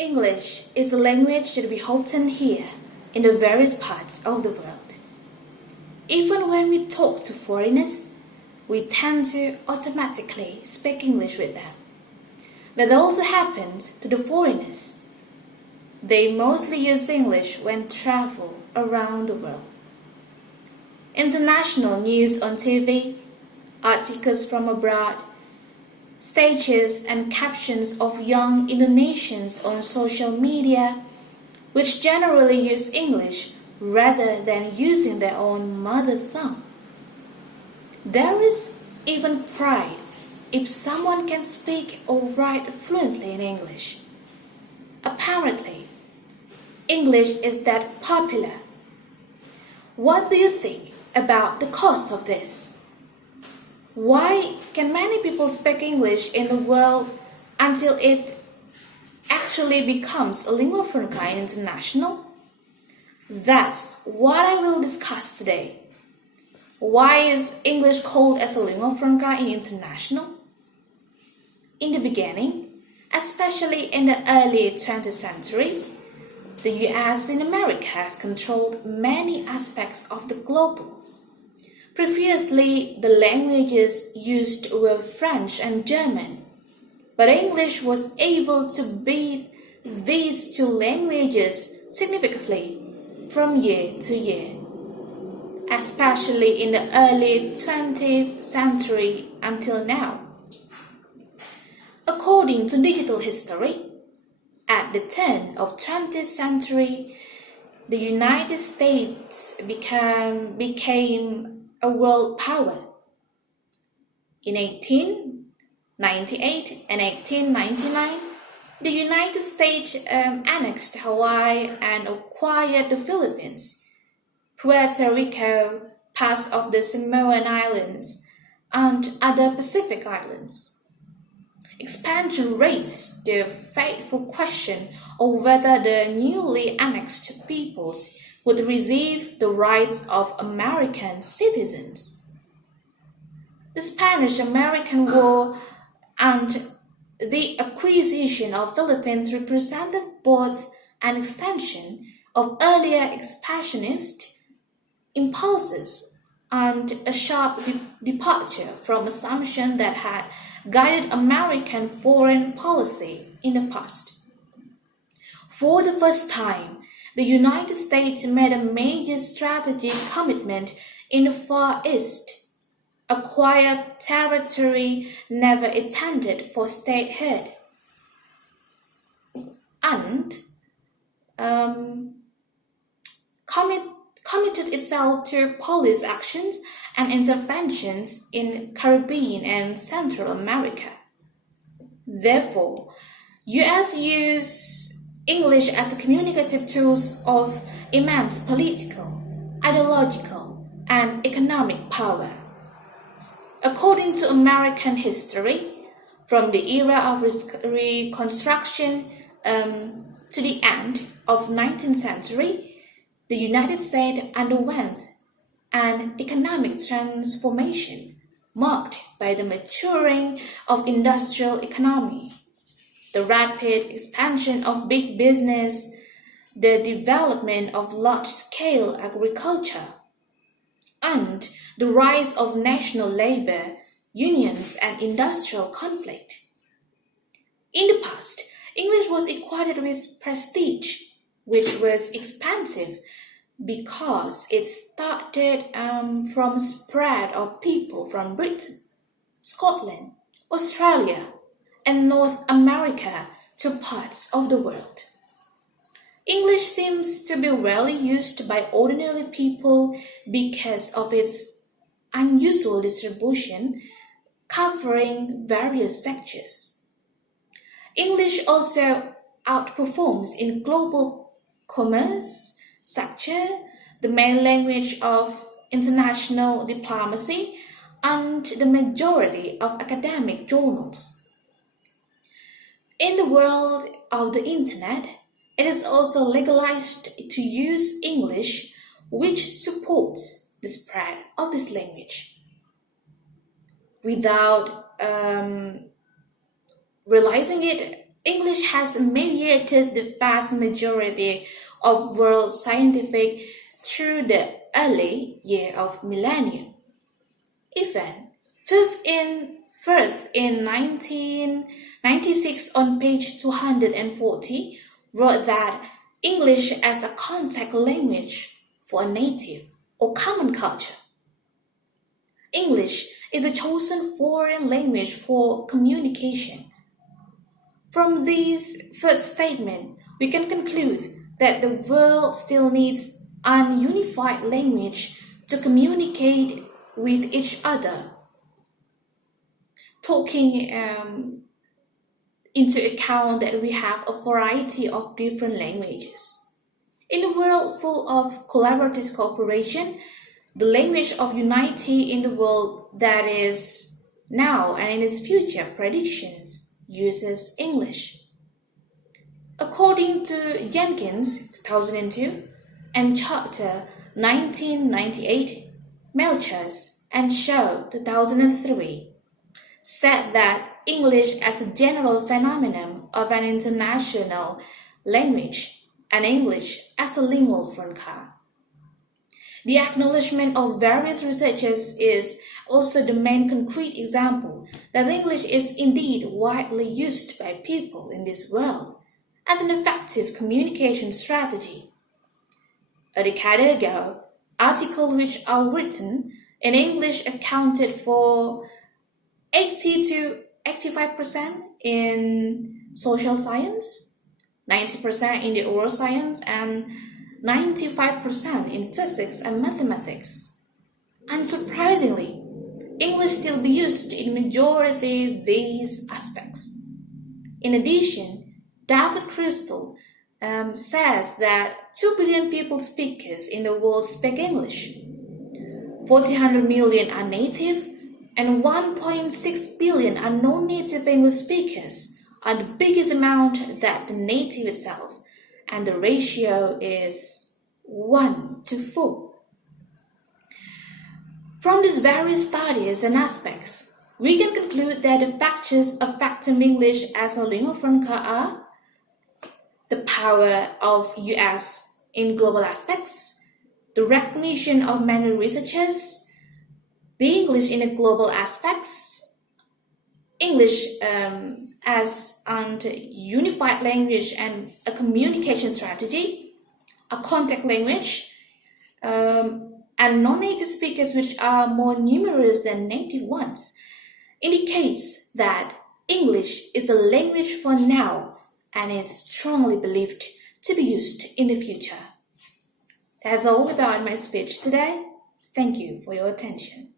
English is a language that we often hear in the various parts of the world. Even when we talk to foreigners, we tend to automatically speak English with them. That also happens to the foreigners. They mostly use English when travel around the world. International news on TV, articles from abroad, stages and captions of young Indonesians on social media, which generally use English rather than using their own mother tongue. There is even pride if someone can speak or write fluently in English. Apparently, English is that popular. What do you think about the cause of this? Why can many people speak English in the world until it actually becomes a lingua franca international? That's what I will discuss today. Why is English called as a lingua franca in international? In the beginning, especially in the early 20th century, the US and America has controlled many aspects of the globe. Previously, the languages used were French and German, but English was able to beat these two languages significantly from year to year, especially in the early 20th century until now. According to digital history, at the turn of 20th century, the United States became a world power. In 1898 and 1899, the United States annexed Hawaii and acquired the Philippines, Puerto Rico, parts of the Samoan Islands, and other Pacific islands. Expansion raised the fateful question of whether the newly annexed peoples would receive the rights of American citizens. The Spanish-American War and the acquisition of Philippines represented both an extension of earlier expansionist impulses and a sharp departure from assumptions that had guided American foreign policy in the past. For the first time, the United States made a major strategic commitment in the Far East, acquired territory never intended for statehood, and committed itself to police actions and interventions in Caribbean and Central America. Therefore, U.S. used English as a communicative tool of immense political, ideological, and economic power. According to American history, from the era of Reconstruction to the end of 19th century, the United States underwent an economic transformation marked by the maturing of industrial economy, the rapid expansion of big business, the development of large-scale agriculture, and the rise of national labor unions and industrial conflict. In the past, English was equated with prestige, which was expansive because it started from spread of people from Britain, Scotland, Australia, and North America to parts of the world. English seems to be rarely used by ordinary people because of its unusual distribution, covering various sectors. English also outperforms in global commerce sector, the main language of international diplomacy, and the majority of academic journals. In the world of the Internet, it is also legalized to use English, which supports the spread of this language. Without realizing it, English has mediated the vast majority of world scientific through the early year of millennium. Even Firth in 1996 on page 240 wrote that English as a contact language for a native or common culture. English is the chosen foreign language for communication. From this first statement, we can conclude that the world still needs an unified language to communicate with each other. Taking into account that we have a variety of different languages. In a world full of collaborative cooperation, the language of unity in the world that is now and in its future predictions uses English. According to Jenkins, 2002, and Charter, 1998, Melchers, and Shaw, 2003, said that English as a general phenomenon of an international language and English as a lingual franca. The acknowledgement of various researchers is also the main concrete example that English is indeed widely used by people in this world as an effective communication strategy. A decade ago, articles which are written in English accounted for 80 to 85% in social science, 90% in the oral science, and 95% in physics and mathematics. Unsurprisingly, English still be used in majority of these aspects. In addition, David Crystal says that 2 billion people speakers in the world speak English. 400 million are native, and 1.6 billion are non-native English speakers are the biggest amount that the native itself, and the ratio is 1 to 4. From these various studies and aspects, we can conclude that the factors affecting English as a lingua franca are the power of US in global aspects, the recognition of many researchers, the English in the global aspects, English as a unified language and a communication strategy, a contact language, and non-native speakers which are more numerous than native ones, indicates that English is a language for now and is strongly believed to be used in the future. That's all about my speech today. Thank you for your attention.